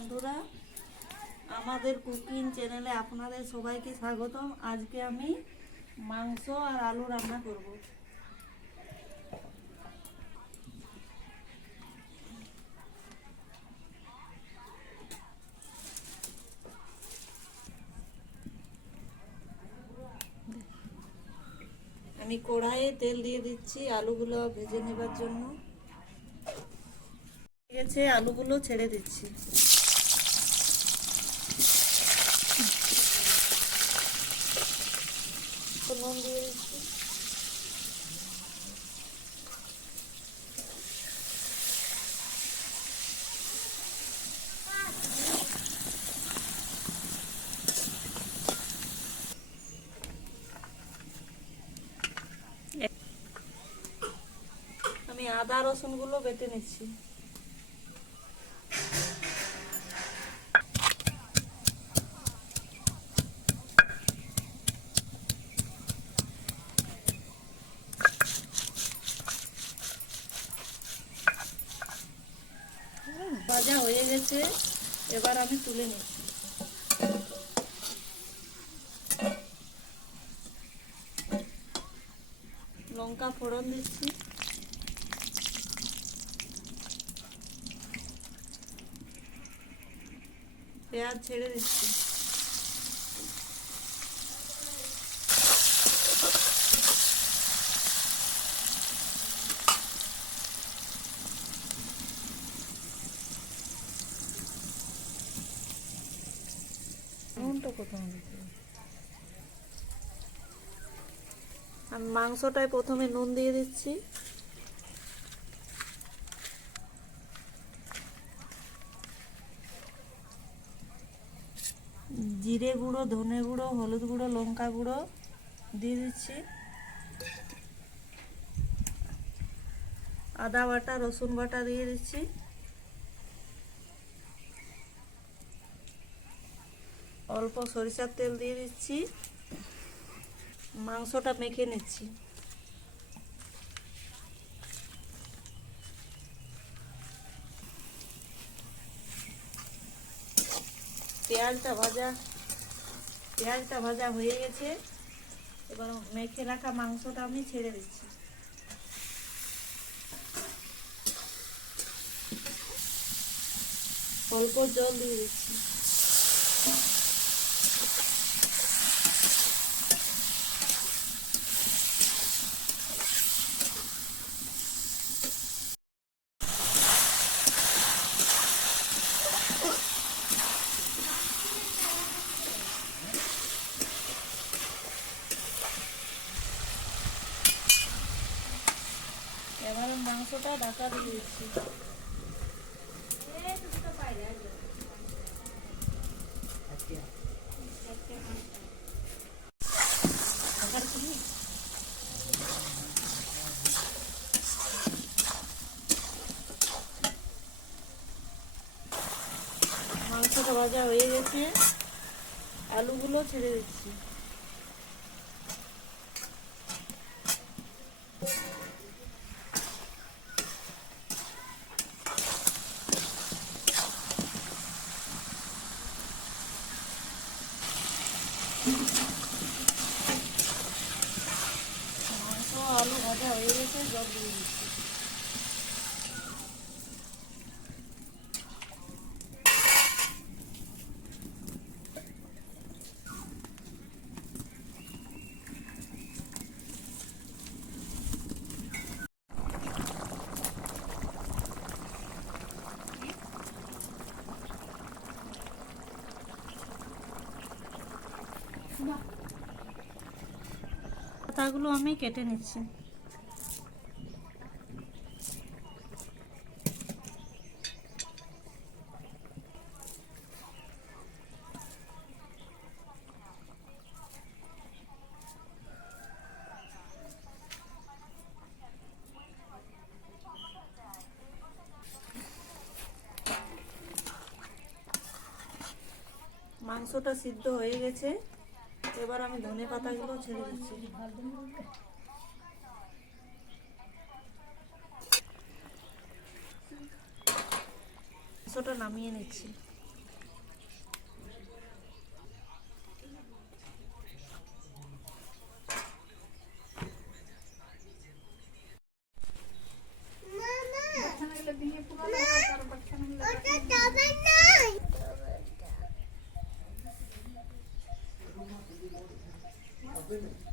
বন্ধুরা, আমাদের কুকিং চ্যানেলে আপনাদের সবাইকে স্বাগতম। আজকে আমি মাংস আর আলু রান্না করব। আমি কড়াইয়ে তেল দিয়ে দিচ্ছি আলুগুলো ভেজে নেবার জন্য। ঠিক আছে, আলুগুলো ছেড়ে দিচ্ছি। নুন দিয়ে দিচ্ছি। আমি আদা রসুন গুলো বেটে নিচ্ছি। ভাজা হয়ে গেছে, এবার আমি তুলে নিচ্ছি। লঙ্কা ফোড়ন দিচ্ছি। পেঁয়াজ ছেড়ে দিচ্ছি। নুনটা কোথাও দিচ্ছি। আমি মাংসটায় প্রথমে নুন দিয়ে দিচ্ছি। জিরে গুঁড়ো, ধনে গুঁড়ো, হলুদ গুঁড়ো, লঙ্কা গুঁড়ো দিয়ে দিচ্ছি। আদা বাটা, রসুন বাটা দিয়ে দিচ্ছি। অল্প সরিষার তেল দিয়ে দিচ্ছি। মাংসটা মেখে নিচ্ছি। পেঁয়াজটা ভাজা হয়ে গেছে, এবার মেখে রাখা মাংসটা আমি ছেড়ে দিচ্ছি। অল্প জল দিয়ে দিচ্ছি। এবার মাংসটা ঢাকা দিয়ে দিচ্ছি। মাংসটা ভাজা হয়ে গেছে, আলুগুলো ছেড়ে দিচ্ছি। মাংস আলু ভাজা হয়ে গেছে, জল দিয়ে দিচ্ছি। পাতাগুলো আমি কেটে নিচ্ছি। মাংসটা সিদ্ধ হয়ে গেছে, এবার আমি ধনে পাতাগুলো ছেড়ে দিচ্ছি। মাংসটা নামিয়ে নিচ্ছি। হবে না।